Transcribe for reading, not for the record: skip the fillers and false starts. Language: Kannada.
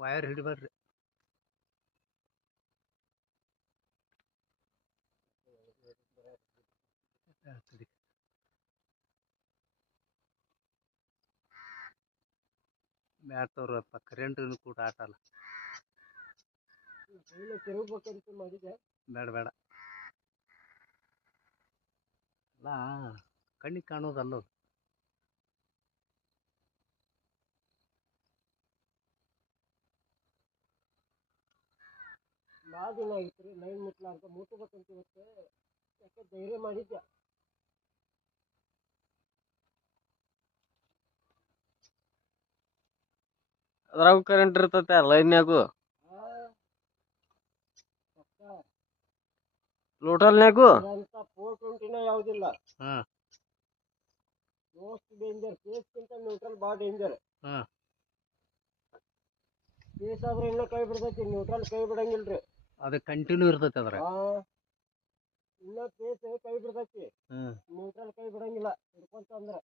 ವೈರ್ ಹಿಡಿಬೇಡ್ರಿ. ಬ್ಯಾಡ್ ತೋರಪ್ಪ, ಕರೆಂಟ್ ಕೂಡ ಆಟ ಅಲ್ಲ. ಬೇಡ ಬೇಡ ಅಲ್ಲ, ಕಣ್ಣಿಗೆ ಕಾಣೋದಲ್ಲ ಅದು. ಭಾಳ ದಿನ ಆಗಿತ್ರಿ ಲೈನ್ ಮುಟ್ಲಾರ್ದ ಮುಟ್ಬೇಕಂತ ಇವತ್ತು ಯಾಕೆ ಧೈರ್ಯ ಮಾಡಿದ್ದೆ. ಅದ್ರಾಗ ಕರೆಂಟ್ ಇರ್ತೈತೆ ಲೈನ್ಯಾಗು, ಲೋಟಲ್ನ್ಯಾಗು ಅಂತ 420 ಯಾವುದಿಲ್ಲ. ಹಾಂ ಮೋಸ್ಟ್ ಡೇಂಜರ್. ಫೇಸ್ಗಿಂತ ನ್ಯೂಟ್ರಲ್ ಭಾಳ ಡೇಂಜರ್. ಹಾಂ ಫೇಸ್ ಆದ್ರೆ ಇನ್ನೂ ಕೈ ಬಿಡ್ತೈತಿ, ನ್ಯೂಟ್ರಲ್ ಕೈ ಬಿಡಂಗಿಲ್ರಿ. ಅದು ಕಂಟಿನ್ಯೂ ಇರ್ತೈತೆ ಅದ್ರಾಗ. ಇನ್ನ ಫೇಸ್ ಕೈ ಬಿಡ್ತೈತಿ, ನ್ಯೂಟ್ರಲ್ ಕೈ ಬಿಡಂಗಿಲ್ಲ ಹಿಡ್ಕೊಂತ ಅಂದ್ರೆ.